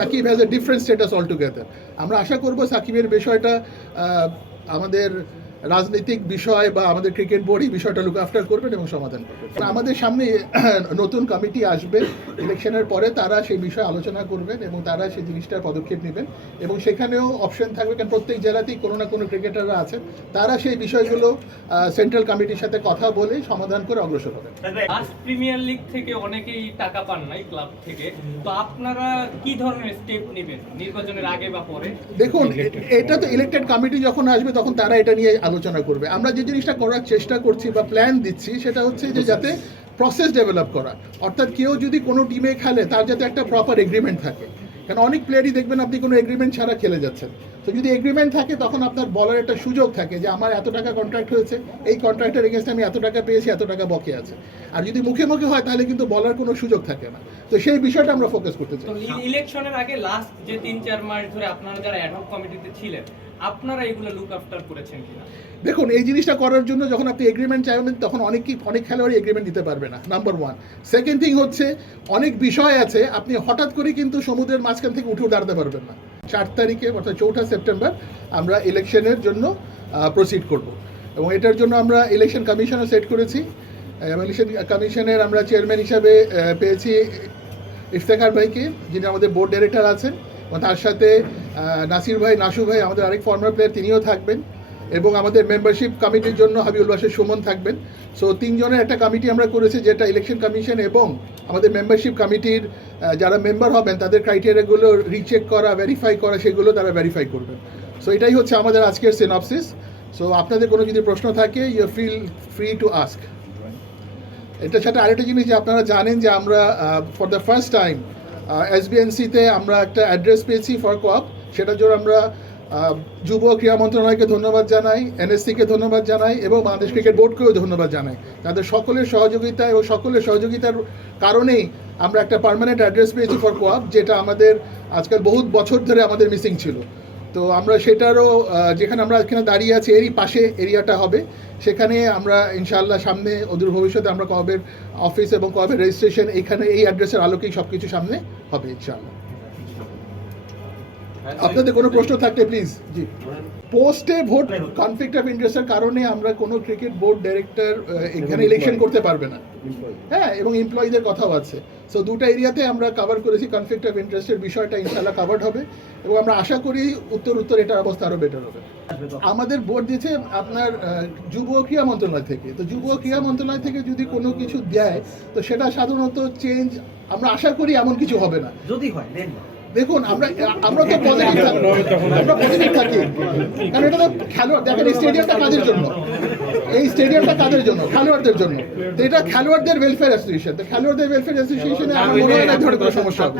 Shakib has a different status altogether. আমরা আশা করব সাকিবের বিষয়টা আমাদের রাজনৈতিক বিষয় বা আমাদের ক্রিকেট বোর্ড এই বিষয়টা লুক আফটার করবেন এবং সমাধান করবেন। আমাদের সামনে নতুন কমিটি আসবে ইলেকশনের পরে, তারা সেই বিষয়ে আলোচনা করবেন এবং তারা সেই জিনিসটার পদক্ষেপ নেবেন এবং সেখানেও অপশন থাকবে, কারণ প্রত্যেক জেলাতেই কোনো না কোনো ক্রিকেটাররা আছেন, তারা সেই বিষয়গুলো সেন্ট্রাল কমিটির সাথে কথা বলে সমাধান করে অগ্রসর হবেন। লাস্ট প্রিমিয়ার লিগ থেকে অনেকেই টাকা পান নাই ক্লাব থেকে, তো আপনারা কি ধরনের স্টেপ নেবেন নির্বাচনের আগে বা পরে? দেখুন, এটা তো ইলেক্টেড কমিটি যখন আসবে তখন তারা এটা নিয়ে আলোচনা করবে। আমরা যে জিনিসটা করার চেষ্টা করছি বা প্ল্যান দিচ্ছি সেটা হচ্ছে যে যাতে প্রসেস ডেভেলপ করা, অর্থাৎ কেউ যদি কোনো টিমে খেলে তার যাতে একটা প্রপার এগ্রিমেন্ট থাকে, কারণ অনেক প্লেয়ারই দেখবেন আপনি কোনো এগ্রিমেন্ট ছাড়া খেলে যাচ্ছেন। তো যদি এগ্রিমেন্ট থাকে তখন আপনার বলার একটা সুযোগ থাকে যে আমার এত টাকা কন্ট্রাক্ট হয়েছে, এই কন্ট্রাক্টের এগেনস্টে আমি এত টাকা পেয়েছি, এত টাকা বকে আছে। আর যদি মুখে মুখে হয় তাহলে কিন্তু বলার কোনো সুযোগ থাকে না। তো সেই বিষয়টা আমরা ফোকাস করতে চাই। ইলেকশনের আগে লাস্ট যে 3-4 মাস ধরে আপনারা যারা অ্যাডহক কমিটিতে ছিলেন, আপনারা এগুলো লুক আফটার করেছেন কিনা? দেখুন, এই জিনিসটা করার জন্য যখন আপনি এগ্রিমেন্ট চাইবেন তখন অনেক খেলোয়াড়ই এগ্রিমেন্ট দিতে পারবে না, নাম্বার ওয়ান। সেকেন্ড থিং হচ্ছে অনেক বিষয় আছে আপনি হঠাৎ করে কিন্তু সমুদ্রের মাঝখান থেকে উঠে দাঁড়াতে পারবেন না। 4 তারিখে অর্থাৎ 4 সেপ্টেম্বর আমরা ইলেকশনের জন্য প্রসিড করব এবং এটার জন্য আমরা ইলেকশন কমিশনও সেট করেছি। ইলেকশন কমিশনের আমরা চেয়ারম্যান হিসাবে পেয়েছি ইফতেখার ভাইকে, যিনি আমাদের বোর্ড ডাইরেক্টর আছেন, এবং তার সাথে নাসির ভাই, নাসু ভাই আমাদের আরেক ফর্মার প্লেয়ার, তিনিও থাকবেন, এবং আমাদের মেম্বারশিপ কমিটির জন্য হাবিবুল বাশির সুমন থাকবেন। সো 3 জনের একটা কমিটি আমরা করেছি, যেটা ইলেকশন কমিশন এবং আমাদের মেম্বারশিপ কমিটির যারা মেম্বার হবেন তাদের ক্রাইটেরিয়াগুলো রিচেক করা, ভেরিফাই করা, সেগুলো তারা ভেরিফাই করবেন। সো এটাই হচ্ছে আমাদের আজকের সিনপসিস। সো আপনাদের কোনো যদি প্রশ্ন থাকে you feel free to ask. এটার সাথে আরেকটা জিনিস যে আপনারা জানেন যে আমরা ফর দ্য ফার্স্ট টাইম এসবিএনসিতে আমরা একটা অ্যাড্রেস পেয়েছি ফর কোঅপ। সেটার জন্য আমরা যুব ক্রীড়া মন্ত্রণালয়কে ধন্যবাদ জানাই, এনএসসিকে ধন্যবাদ জানাই এবং বাংলাদেশ ক্রিকেট বোর্ডকেও ধন্যবাদ জানাই। তাদের সকলের সহযোগিতা এবং সকলের সহযোগিতার কারণেই আমরা একটা পার্মানেন্ট অ্যাড্রেস পেয়েছি ফর কোঅপ, যেটা আমাদের আজকাল বহুত বছর ধরে আমাদের মিসিং ছিল। তো আমরা সেটারও যেখানে আমরা এখানে দাঁড়িয়ে আছি এরই পাশে এরিয়াটা হবে, সেখানে আমরা ইনশাআল্লাহ সামনে অদূর ভবিষ্যতে আমরা কোঅপের অফিস এবং কোঅপের রেজিস্ট্রেশন এখানে এই অ্যাড্রেসের আলোকেই সব কিছু সামনে হবে ইনশাআল্লাহ। আপনাদের কোনো প্রশ্ন থাকলে প্লিজ। জি, পোস্টে ভোট কনফ্লিক্ট অফ ইন্টারেস্টের কারণে আমরা কোনো ক্রিকেট বোর্ড ডাইরেক্টর এখানে ইলেকশন করতে পারবে না, হ্যাঁ, এবং এমপ্লয়ীদের কথাও আছে। সো দুটো এরিয়াতে আমরা কভার করেছি, কনফ্লিক্ট অফ ইন্টারেস্টের বিষয়টা ইনশাআল্লাহ কভার্ড হবে এবং আমরা আশা করি উত্তর এটার অবস্থা আরও বেটার হবে। আমাদের বোর্ড দিয়েছে আপনার যুব ক্রীড়া মন্ত্রণালয় থেকে। তো যুব ক্রীড়া মন্ত্রণালয় থেকে যদি কোনো কিছু দেয় তো সেটা সাধারণত চেঞ্জ আমরা আশা করি এমন কিছু হবে না। যদি হয় দেখুন, আমরা তো পজিটিভ থাকি, কারণ এটা তো খেলোয়াড়, দেখেন এই স্টেডিয়ামটা কাদের জন্য, এই স্টেডিয়ামটা কাদের জন্য, খেলোয়াড়দের জন্য। তো এটা খেলোয়াড়দের ওয়েলফেয়ার অ্যাসোসিয়েশন, তো খেলোয়াড়দের ওয়েলফেয়ার অ্যাসোসিয়েশনে আমার মনে হয় না ধরে কোনো সমস্যা হবে।